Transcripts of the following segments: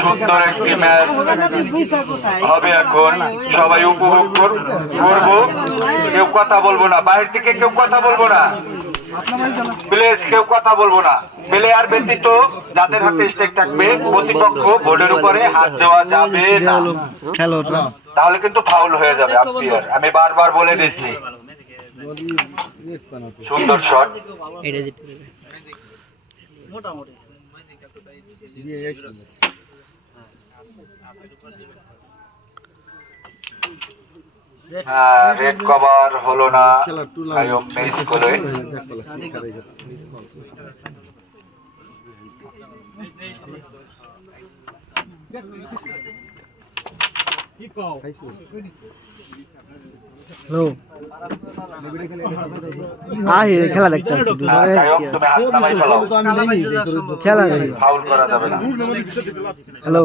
সুন্দর একটি ম্যাচ হবে এখন, সবাই উপভোগ করবো। কেউ কথা বলবো না, বাইরে থেকে কেউ কথা বলবো না প্লিজ, কেউ কথা বলবো না। প্লেয়ার ব্যতীত যাদের হাতে স্টেক থাকবে প্রতিপক্ষ বোর্ডের উপরে হাত দেওয়া যাবে না, তাহলে কিন্তু ফাউল হয়ে যাবে। আমি বারবার বলে দিচ্ছি। সুন্দর শট, রেড কভার হলো না, মিস করে। খেলা দেখতে খেলা ফাউল করা যাবে না। হ্যালো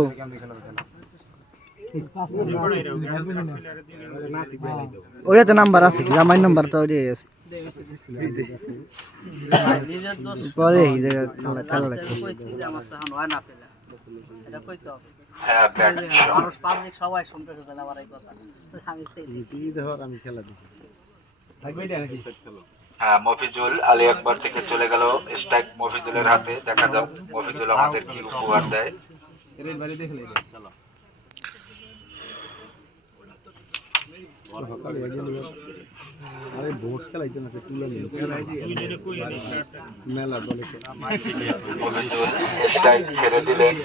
ওটা তো নাম্বার আছে কি আমার নাম্বার তো ওটাই আছে পরে এই জায়গা খেলা দেখতে মফিজুল আলী একবার থেকে চলে গেল, স্ট্রাইক মফিজুলের হাতে। দেখা যাক মফিজুল আমাদের কি উপহার দেয়। স্ট্রাইক ছেড়ে দিলেন,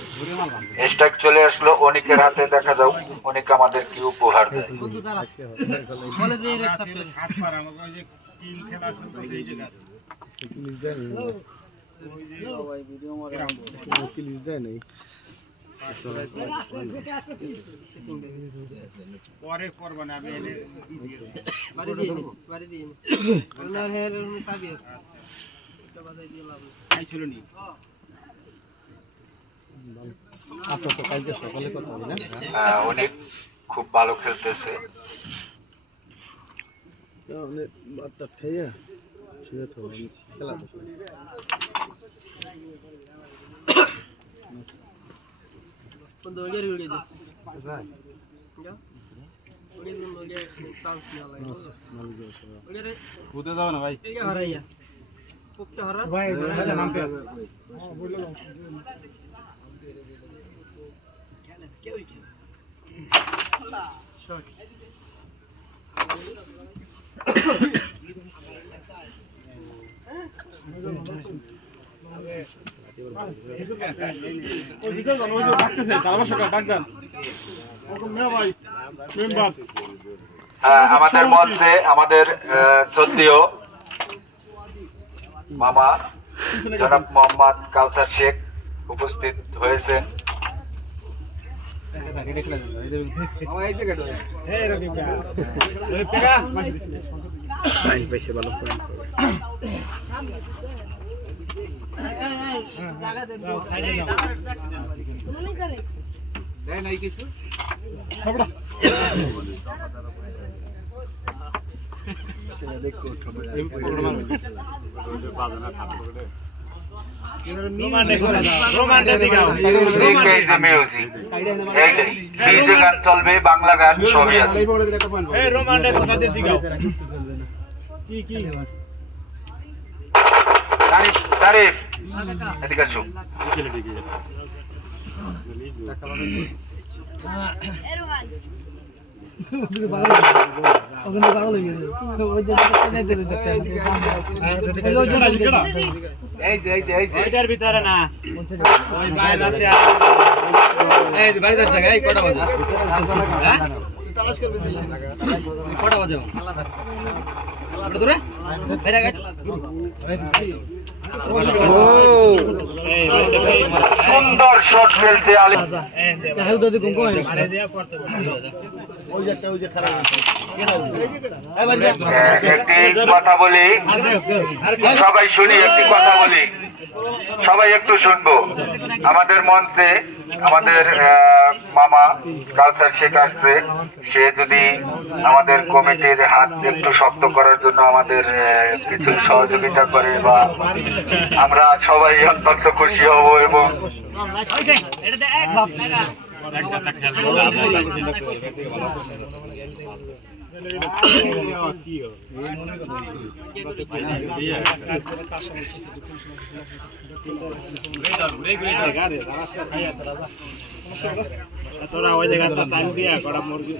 স্ট্রাইক চলে আসলো অনিকের হাতে। দেখা যাও অনিক আমাদের কি উপহার দেয়। পরে করবেন আমি অনেক খুব ভালো খেলতেছে। দাও না ভাই আমাদের মঞ্চে আমাদের শ্রদ্ধেয় মামা জনাব মোহাম্মদ কাউসার শেখ উপস্থিত হয়েছেন। গান চলবে, বাংলা গান সবই আছে। তারিফ এদিকে আসো। এইটার ভিতরে না ওই বাইরে আছে এই বাড়ি যাস না এই কটা বাজে হ্যাঁ তালাশ করবে কটা বাজে কটা দূরে বেরা গাছ সুন্দর শট খেলছে আলী। একটি কথা বলি, সবাই শুনি, একটি কথা বলি। সবাই একটু শুনবো। আমাদের মঞ্চে আমাদের মামা কালচার শেখ আসছে, সে যদি আমাদের কমিটির হাত একটু শক্ত করার জন্য আমাদের কিছু সহযোগিতা করে, বা আমরা সবাই অত্যন্ত খুশি হব। এবং তোরা ওই জায়গাটা টাইম দিয়া করা মুরগি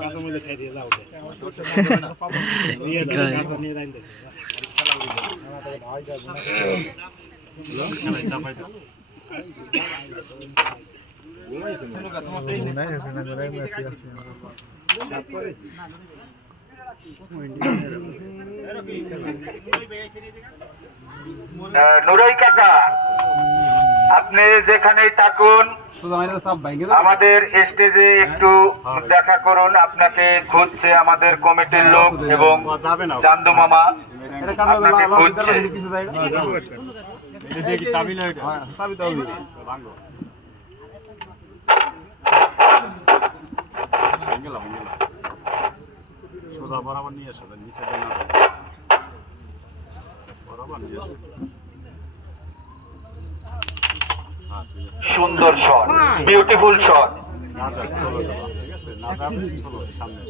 গাছের মধ্যে খাই দিয়ে যাও নিয়ে যাই নুরাই কাকা, আপনি যেখানেই থাকুন আমাদের স্টেজে একটু দেখা করুন। আপনাকে খুঁজছে আমাদের কমিটির লোক এবং চান্দু মামা আপনাকে খুঁজছে। সোজা বরাবর নিয়ে আসো, নিচে বরাবর নিয়ে আসো। সুন্দর শট, বিউটিফুল শট। না যাক, চলো যাবা, ঠিক আছে? না যাবে, চলো সামনে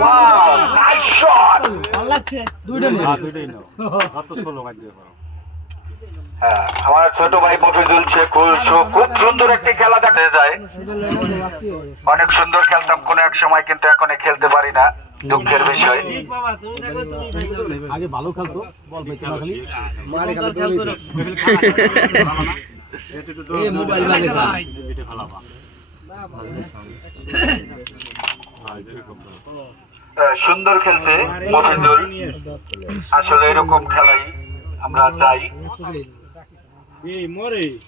ওয়াও, নাইস শট। দুইটাই নাও, যত সোলো কাজ দিয়ে পারো। হ্যাঁ, আমার ছোট ভাই মফিজুল সে খুব সুন্দর একটি খেলা দেখা যায়। অনেক সুন্দর খেলতাম কোন এক সময়, কিন্তু এখন খেলতে পারি না, দুঃখের বিষয়। আগে ভালো খেলতো, বল পেতো না খালি মারে খেলতো। এই মোবাইল বাজে ভাই ভিডিও ফেলাবা। সুন্দর খেলছে মফিজুল, আসলে এরকম খেলাই আমরা চাই। এই মরে এই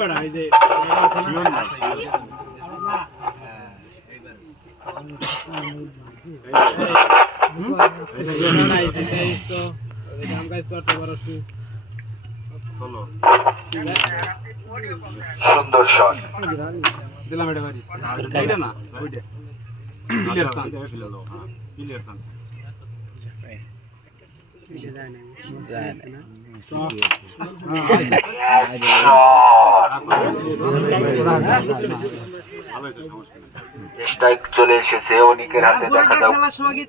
বড় এই যে শিওর না সুন্দর শট। দিলাম এটা বাড়ি এটা না ওইটা clear chance clear chance strike চলে এসেছে অনিকের হাতে, দেখা যাও অনেক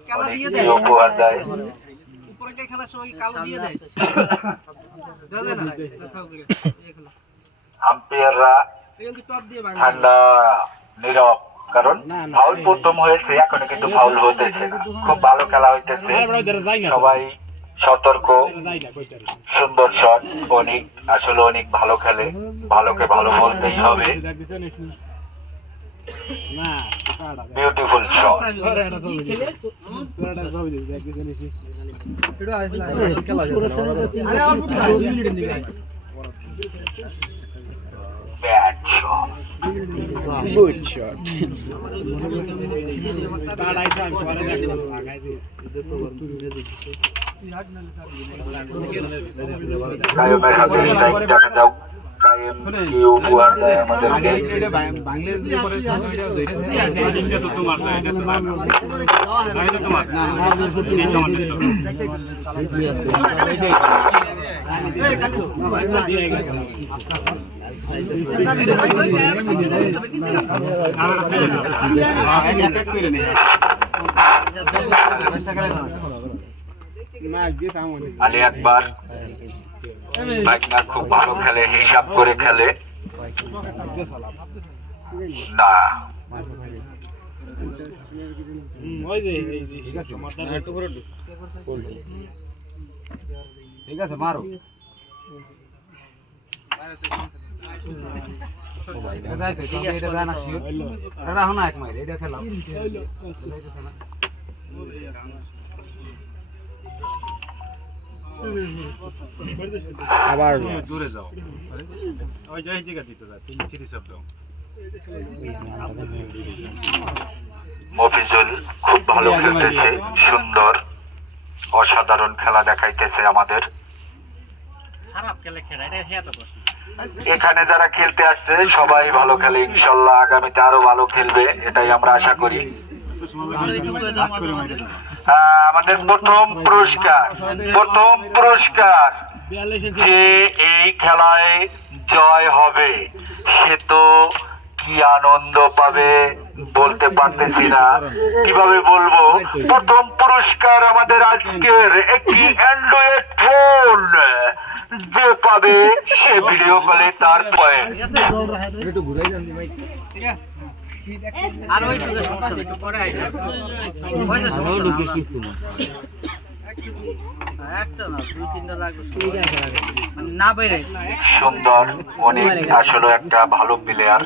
উপহার দেয়। আম্পায়াররা ঠান্ডা নীরব, কারণ ফাউল প্রথম হয়েছে, এখনো কিন্তু ফাউল হইতেছে না। খুব ভালো খেলা হইতেছে, সবাই সতর্ক। সুন্দর শট, অনেক আসলে অনেক ভালো খেলে, ভালোকে ভালো বলতেই হবে। Beautiful shot. Bad shot, good shot. কায়েমের হাতে স্ট্রাইক, দেখা যাও কায়েম কি উপহার দেয় আমাদেরকে। আলী আকবর বাইকনা খুব ভালো খেলে, হিসাব করে খেলে না। ঠিক আছে মারো রাখো না এক মাইল এটা খেলা আবার দূরে যাও ওই যাই জায়গা দিতে যা তুমি চিঠি সব দাও মফিজুল খুব ভালো খেলতেছে, সুন্দর। অসাধারণ খেলা দেখাইতেছে আমাদের। এখানে যারা খেলতে আসছে সবাই ভালো খেলে, ইনশাল্লাহ আগামীতে আরো ভালো খেলবে, এটাই আমরা আশা করি। আমাদের প্রথম পুরস্কার যে এই খেলায় জয় হবে সে তো কি আনন্দ পাবে বলতে পারতেছি না, কিভাবে বলবো। প্রথম পুরস্কার আমাদের আজকের একটি অ্যান্ড্রয়েড ফোন, যে পাবে সে ভিডিও কলে তার পয়েন্ট। আর ওই একটু পরে আইবে একটা না দুই তিনটা লাগবে না বাইরে। সুন্দর, অনেক আসলে একটা ভালো প্লেয়ার।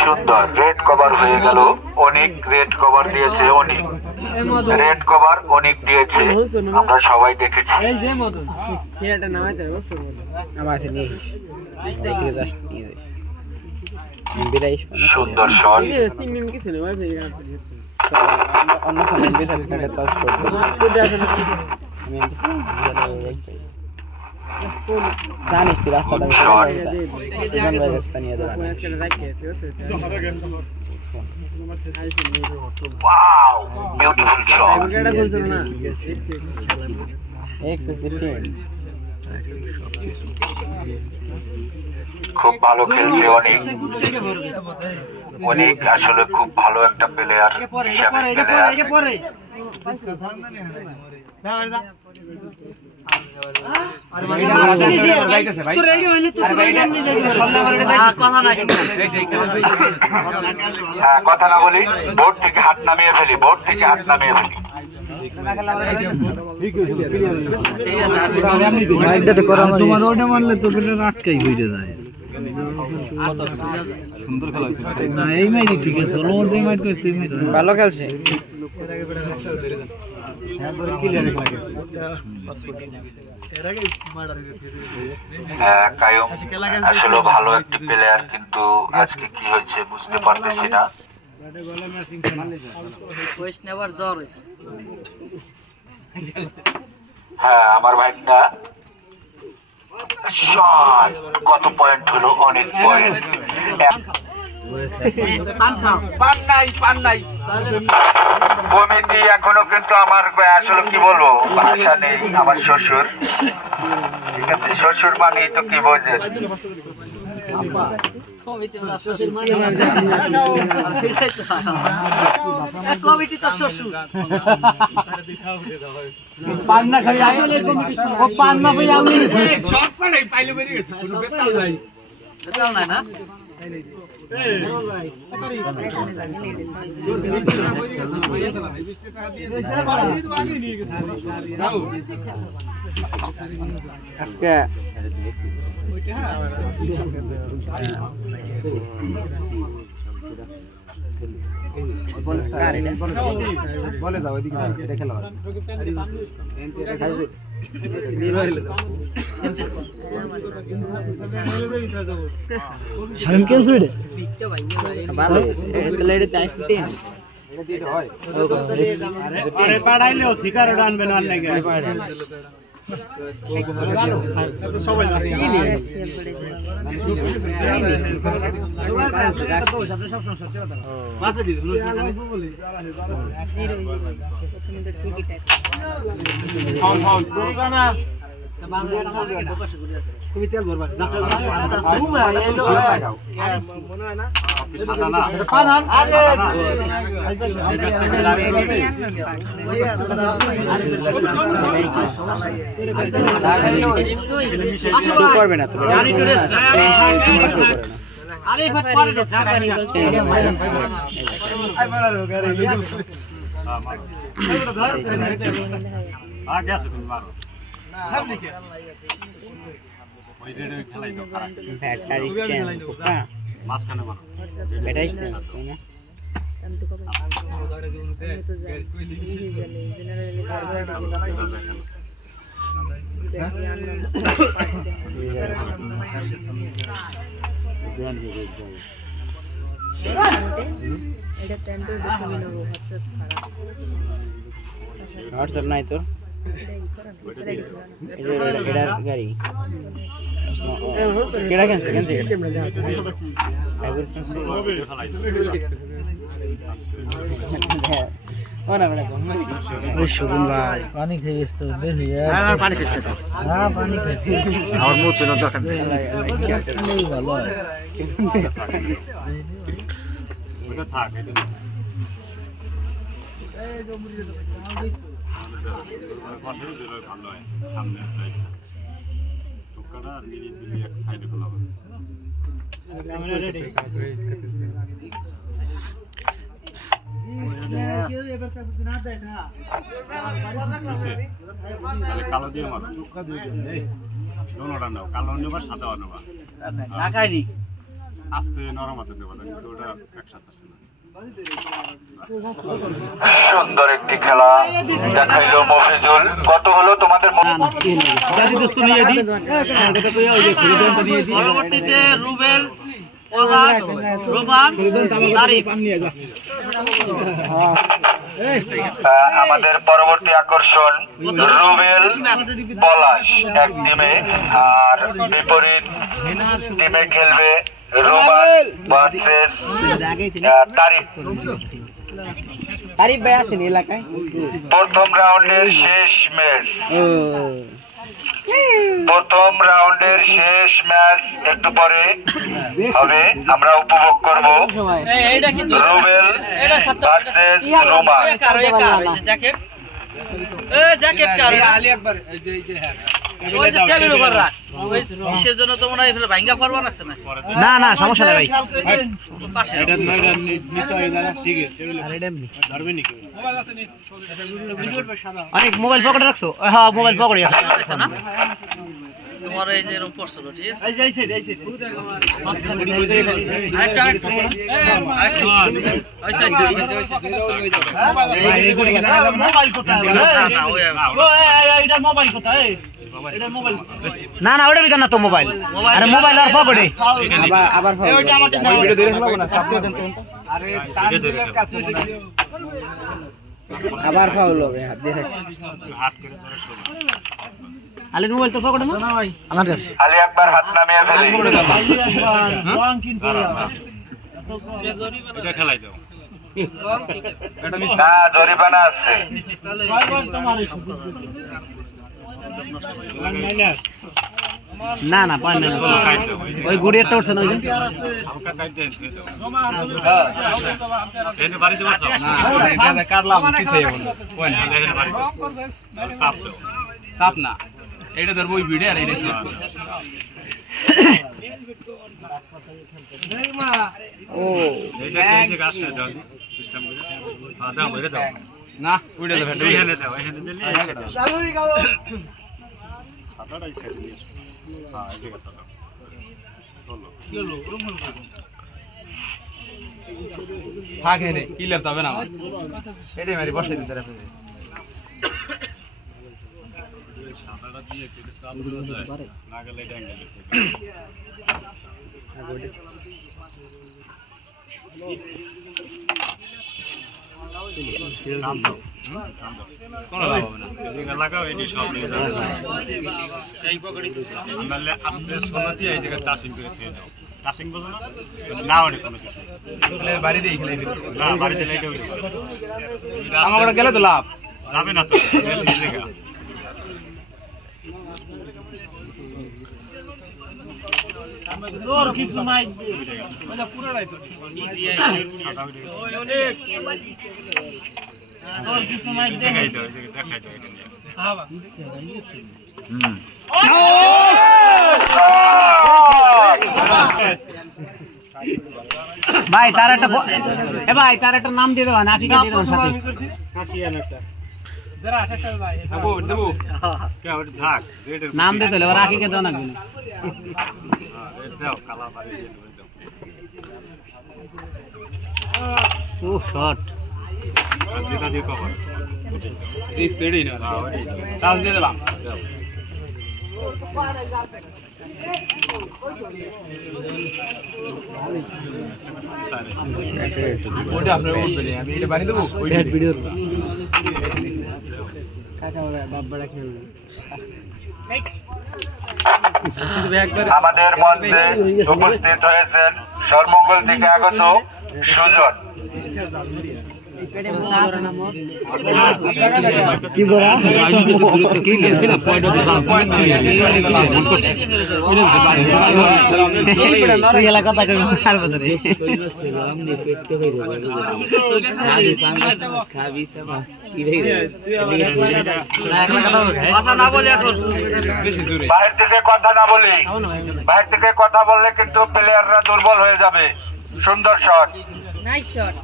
সুন্দর রেড কভার হয়ে গেল, অনেক রেড কভার দিয়েছে, অনেক রেড কভার অনেক দিয়েছে, আমরা সবাই দেখেছি। সুন্দর শট, জানিস তুই রাস্তাটা ওয়াও বিউটিফুল শট। খুব ভালো খেলছে অনেক, অনেক আসলে খুব ভালো একটা প্লেয়ার হিসাবে কথা না বলি, বোর্ড থেকে হাত নামিয়ে ফেলি, বোর্ড থেকে হাত নামিয়ে ফেলি। তোমার ওটা মারলে তো আটকাই হয়ে যায়। সুন্দর খেলা হয়েছে না এই মাইরি ঠিক আছে, ভালো খেলছে। কায়ুম আসলে ভালো একটি প্লেয়ার, কিন্তু আজকে কি হয়েছে বুঝতে পারতেছি না। হ্যাঁ আমার ভাইটা কত পয়েন্ট হলো, অনেক পয়েন্ট। কমিটি এখনো কিন্তু আমার আসলে কি বলবো ভাষা নেই, আমার শ্বশুর, ঠিক আছে, শ্বশুর মানেই তো কি বোঝে। কমিটি তো শ্বশুর পান্না খাই আসলে ও পান্না ভাই আমি শট পাড়াই পাইলে বেরিয়ে গেছে, কোনো বেতাল নাই। বেতাল নাই না আজকে বলে দাও এদিকে এটা খেলা হয়। শামিম ক্যান্সেল রে ভালো তাহলে এটা টাইপ 10 এটা দিয়ে হয়। আরে পাড়াইলেও শিকার আনবে না লাগে সবাই জানে মাছে দিই ফাউল ফাউল পরিবানা তুমি তেল ভরবা মনে হয় না পানান আরে করবে না তো আরে ভাই পরে না আই মারা দাও গারে আ গেছে তুমি মারো থামলি কে ওই রেডে খেলাই দাও ব্যাটারি চেঞ্জ কোকা মাঝখানে মারো ব্যাটারি চেঞ্জ তাই না হোয়াটসঅ্যাপ নাই তোর গাড়ি কেডা ক্যান্সেল সুজন ভাই পানি খেয়ে তো দেখি পানি খেতে হ্যাঁ পানি খেতে আমার মুখ চেনার দরকার নেই ভালো ওটা থাক ভালো হয় সামনে টুকাটা মিনিট দিলে এক সাইডে খোলা হবে কালো দিয়ে মারো দোনোটা নাও কালো নেবা সাদা নেবা আস্তে নরম হাতে দেবো কিন্তু ওটা একসাথে আসে না সুন্দর একটি খেলা দেখাইলো মফিজুল। কত হলো তোমাদের? পরবর্তীতে রুবেল, পলাশ, রোমান, আরিফ। আমাদের পরবর্তী আকর্ষণ রুবেল পলাশ এক টিমে, আর বিপরীত টিমে খেলবে রোমান ভার্সেস তারিফ। তারিফ ভাই আছেন এলাকায়? প্রথম রাউন্ডের শেষ ম্যাচ, প্রথম রাউন্ডের শেষ ম্যাচ একটু পরে হবে, আমরা উপভোগ করব রুবেল ভার্সেস রোমান। না না সমস্যা নাই ভাই অনেক মোবাইল পকেটে রাখছো? হ্যাঁ মোবাইল পকেটে আছে না তোমার এই যে এরকম পড়ছিল ঠিক আছে না না ওটা বিকার না তো মোবাইল আরে মোবাইল আর পকেটে আবার আবার ফাউল হবে হাত দিয়ে আলির মোবাইল তো পকেটে না আমার কাছে। আলি একবার হাত নামিয়ে ফেলে এটা খেলাই দাও না, জরিমানা আছে। না না পায় না ওই গুড়ি একটা উঠছে না ওই হালকা কাটতে এনে বাড়িতে বসো না কাটলাম কিছু কোন এনে বাড়িতে সাপ দাও সাপ না এটা ধরবো ওই ভিডিও আর এটা সাপ ও এটা কেসে গাছে দাও সিস্টেম করে দাও ওইটা দাও না ওইটা দাও এখানে দাও এখানে দিলে এখানে দাও সাদাটা এই সাইডে নিয়ে হ্যাঁ এই জায়গাটা দাও চলো চলো থাক রে কিলার তবে না এটাই মারি বসে দিতে রাখবে সাদাটা দিয়ে একটু চাপ করে যায় না গেলে ড্যাঙ্গেল কাম দাও কোনো লাভ হবে না এদিকে লাগাও এটি সব নিয়ে যাও এই পকড়ি আমরা আস্তে সোনা দিয়ে এই জায়গা টাচিং করে দিয়ে দাও টাচিং বলো না না ওরে কোনো কিছু তাহলে বাড়ি দিয়ে খেলে না বাড়িতে লেগে উঠে আমার গেলে তো লাভ যাবে না তো এই জায়গা তোর কিছু নাই ওটা পুরোটাই তো ওই অনেক তোর কিছু নাই দেখাই দাও দেখাই দাও হ্যাঁ ভাই তার একটা এ ভাই তার একটা নাম দিয়ে দেবা নাকি দিয়ে দেবা সাথে কাশিয়ান একটা জরা আশা ভাই দেবো দেবো কে ওটা থাক রেড নাম দে তোলে রাখি কে দাও না হ্যাঁ রেড দাও কালা বাড়ি দিয়ে দাও ও শট যেটা দিয়ে কভার রিক্স রেডি না টাচ দিয়ে দিলাম ওটা আপনার উঠবে না আমি এটা বানিয়ে দেবো ওই ভিডিও কাকা ওরা বাবড়া খেলবে আমাদের মঞ্চে উপস্থিত হয়েছেন সর্বমঙ্গল থেকে আগত সুজন। কি বড়া কথা কই আর বদরে খাবি সব কি রে কথা না বলে এখন বাইরে থেকে কথা না বলি, বাইরে থেকে কথা বললে কিন্তু প্লেয়াররা দুর্বল হয়ে যাবে। সুন্দর শট। নাইস শট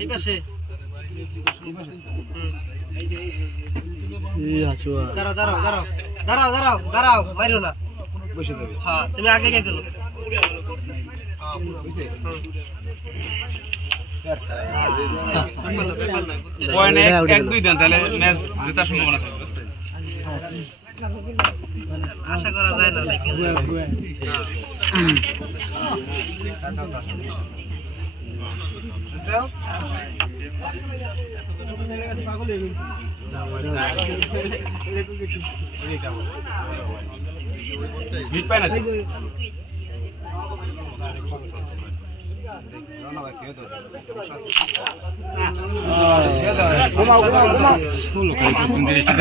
এই পাশে দাঁড়াও দাঁড়াও দাঁড়াও দাঁড়াও দাঁড়াও দাঁড়াও মারিও না হ্যাঁ তুমি আগে গিয়ে খেলো এক দুই দেন তাহলে ম্যাচ জেতার সম্ভাবনা থাকবে আশা করা যায় না লাইক হিট পায় না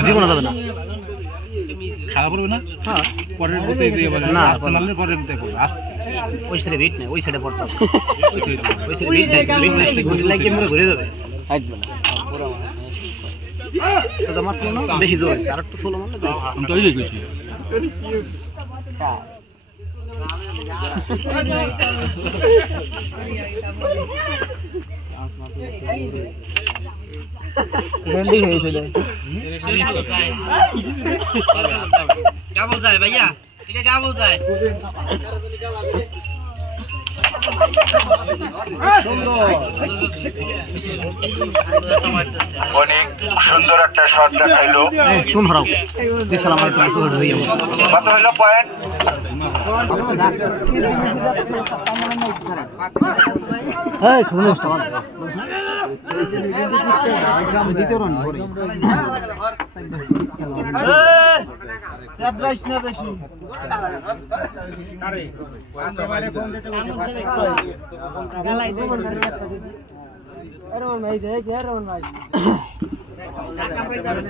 জীবন যাবে না খারাপ পড়বে না হ্যাঁ পরের দিতে না আস্তে নালে পরের দিতে আস্তে ওই সাইডে বিট নেই ওই সাইডে পড়তাম ওই সাইডে বিট নেই বিট নেই ঘুরে লাগে মরে ঘুরে যাবে হাইটবে না তো মারছিল না বেশি জোর আর একটু সোলো মারলে আমি তো ওইটাই কইছি রেন্ডিং হয়েছে রে কেমন যায় ভাইয়া এটা কেমন যায় অনেক সুন্দর একটা শট দেখাইলো। শুন হারাও বিসলাম আর একটু সুন্দর হয়ে যাবে কত হলো পয়েন্ট? এই শুনুস তো দ্বিতীয় রান ধরে সাবরাইশ না বেশি আরে তোমারে ফোন দিতে বলছি গালাই দে আরে ওর ভাই দে কে রে ওর ভাই টাকা পাই যাবে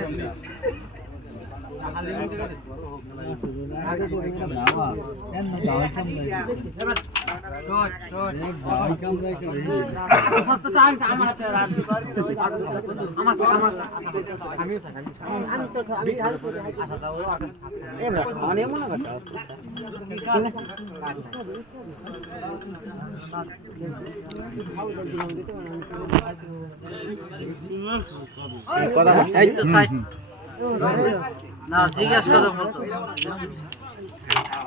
না জিজ্ঞেস করো বলতো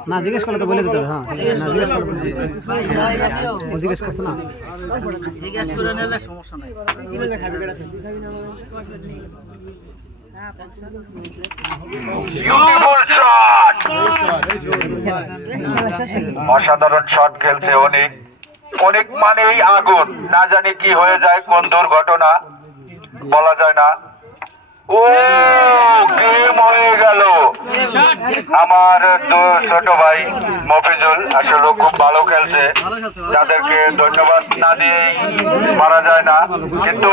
না জিজ্ঞেস করলে তো বলে দিতে হবে হ্যাঁ জিজ্ঞেস করছে না জিজ্ঞেস করে নিলে সমস্যা নাই বিউটিফুল শট। অসাধারণ শট খেলছে অনেক। অনেক মানেই আগুন, না জানি কি হয়ে যায়, কোন দুর্ঘটনা বলা যায় না। ও গেম হয়ে গেল। আমার ছোট ভাই মফিজুল আসলে খুব ভালো খেলছে, যাদেরকে ধন্যবাদ না দিয়েই মারা যায় না। কিন্তু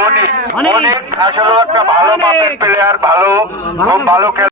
অনেক আসলে একটা ভালো মাপের প্লেয়ার, ভালো খুব ভালো খেল